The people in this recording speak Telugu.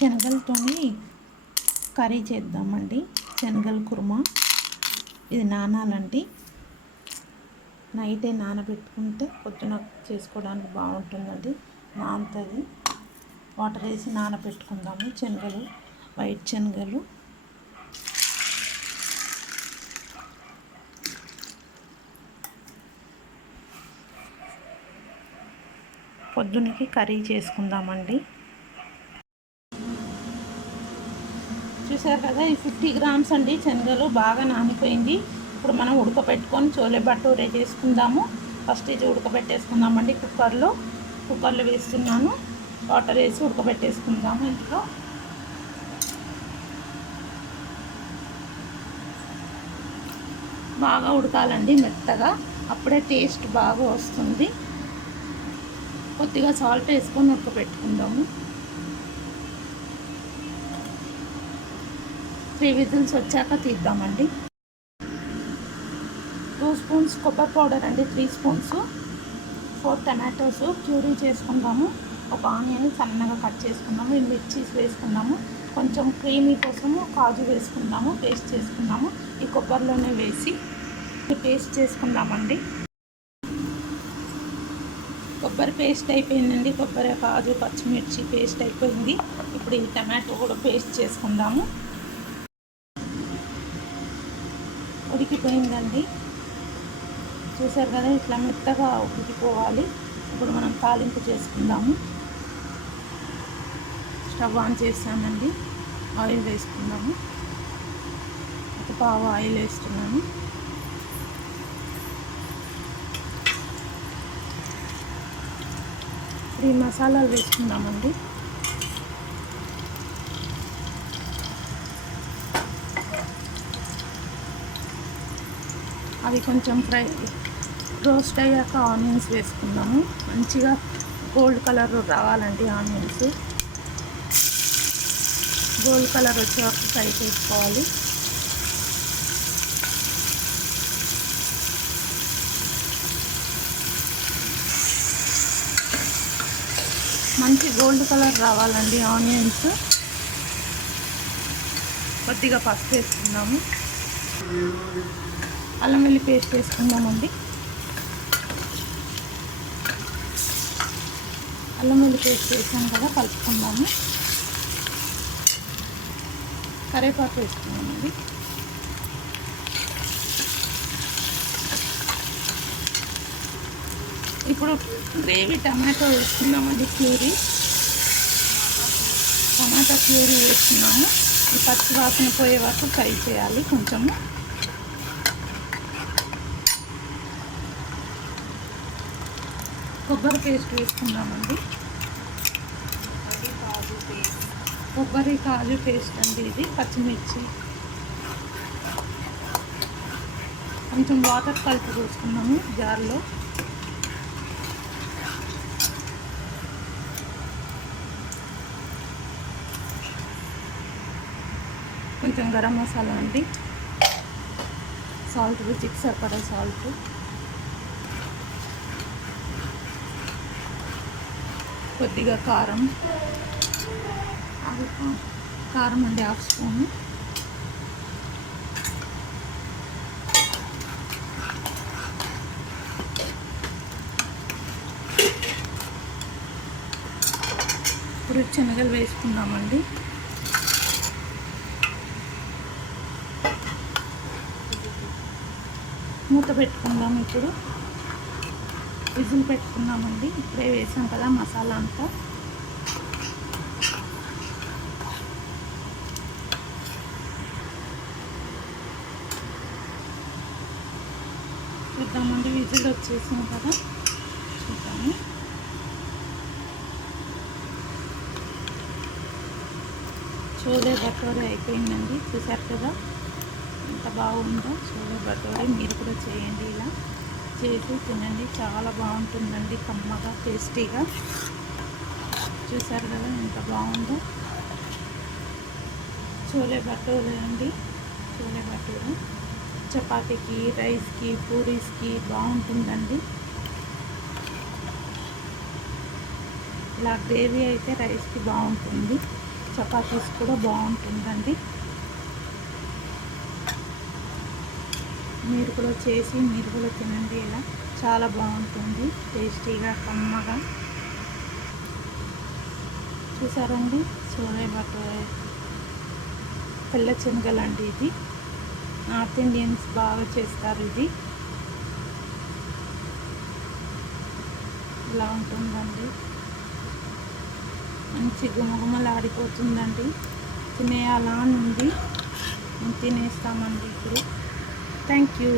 శనగలతోని కర్రీ చేద్దామండి. శనగల కుర్మా. ఇది నానాలండి. నైటే నానబెట్టుకుంటే పొద్దున చేసుకోవడానికి బాగుంటుందండి. నానుతుంది. వాటర్ వేసి నానబెట్టుకుందాము. శనగలు, వైట్ శనగలు. పొద్దునకి కర్రీ చేసుకుందామండి. చూసారు కదా, ఈ 50 గ్రామ్స్ అండి శనగలు. బాగా నానిపోయింది. ఇప్పుడు మనం ఉడకబెట్టుకొని చోలే భటూరే చేసుకుందాము. ఫస్ట్ ఇది ఉడకబెట్టేసుకుందామండి. కుక్కర్లో వేస్తున్నాను. వాటర్ వేసి ఉడకబెట్టేసుకుందాము. ఇంట్లో బాగా ఉడకాలండి, మెత్తగా. అప్పుడే టేస్ట్ బాగా వస్తుంది. కొద్దిగా సాల్ట్ వేసుకొని ఉడకబెట్టుకుందాము. 3 విజిల్స్ వచ్చాక తీద్దామండి. 2 స్పూన్స్ కొబ్బరి పౌడర్ అండి, 3 స్పూన్స్. 4 టమాటోస్ ప్యూరీ చేసుకుందాము. ఒక ఆనియన్ సన్నగా కట్ చేసుకుందాము. ఈ మిర్చీస్ వేసుకుందాము. కొంచెం క్రీమీ కోసము కాజు వేసుకుందాము. పేస్ట్ చేసుకుందాము. ఈ కొబ్బరిలోనే వేసి పేస్ట్ చేసుకుందామండి. కొబ్బరి పేస్ట్ అయిపోయిందండి. కొబ్బరి, కాజు, పచ్చిమిర్చి పేస్ట్ అయిపోయింది. ఇప్పుడు ఈ టమాటో కూడా పేస్ట్ చేసుకుందాము. ఉడికిపోయిందండి. చూసారు కదా, ఇట్లా మెత్తగా ఉడికిపోవాలి. ఇప్పుడు మనం తాలింపు చేసుకుందాము. స్టవ్ ఆన్ చేస్తానండి. ఆయిల్ వేసుకుందాము. ఒక పావు ఆయిల్ వేస్తున్నాను. ఈ మసాలాలు వేసుకుందామండి. అవి కొంచెం రోస్ట్ అయ్యాక ఆనియన్స్ వేసుకుందాము. మంచిగా గోల్డ్ కలర్ రావాలండి. ఆనియన్స్ గోల్డ్ కలర్ వచ్చే వరకు ఫ్రై చేసుకోవాలి. మంచి గోల్డ్ కలర్ రావాలండి ఆనియన్స్. కొద్దిగా పసుపు వేసుకుందాము. అల్లం వెల్లుల్లి పేస్ట్ వేసుకుందామండి. అల్లం వెల్లుల్లి పేస్ట్ వేసాం కదా, కలుపుకుందాము. కరివేపాకు వేసుకుందామండి. ఇప్పుడు గ్రేవీ టమాటో వేసుకుందామండి. టమాటా ప్యూరీ వేసుకున్నాము. ఈ పచ్చి వాసన పోయే వరకు ఫ్రై చేయాలి. కొంచెము కొబ్బరి పేస్ట్ వేసుకుందామండి. కొబ్బరి కాజు పేస్ట్ అండి ఇది. పచ్చిమిర్చి కొంచెం వాటర్ కలిపి పోసుకున్నాము జార్లో. కొంచెం గరం మసాలా అండి. సాల్ట్, రుచికి సరిపడా సాల్ట్. కొద్దిగా కారం అండి, 1/2 స్పూను. ఇప్పుడు శనగలు వేసుకుందామండి. మూత పెట్టుకుందాం. ఇప్పుడు విజిల్ పెట్టుకుందామండి. ఇప్పుడే వేసాం కదా మసాలా అంతా. చూద్దామండి, విజిల్ వచ్చేసాం కదా, చూద్దాము. చోలే భటూరే అయిపోయిందండి. చూసారు కదా ఎంత బాగుందో చోలే భటూరే. మీరు కూడా చేయండి, ఇలా చేసి తినండి. చాలా బాగుంటుందండి, కమ్మగా, టేస్టీగా. చూసారు కదా ఎంత బాగుందో చోలే భటూరే అండి. చోలే భటూరే చపాతీకి, రైస్కి, పూరీస్కి బాగుంటుందండి. ఇలా గ్రేవీ అయితే రైస్కి బాగుంటుంది. చపాతీస్ కూడా బాగుంటుందండి. మీరు కూడా చేసి మీరు కూడా తినండి. ఇలా చాలా బాగుంటుంది, టేస్టీగా కమ్మగా. చూసారండి, సోలే భటూరే తెల్ల శనగలండి. ఇది నార్త్ ఇండియన్స్ బాగా చేస్తారు. ఇది ఇలా ఉంటుందండి, మంచి గుమగుమలాడిపోతుందండి. తినేయాలా అని ఉంది, మేము తినేస్తామండి ఇప్పుడు. Thank you.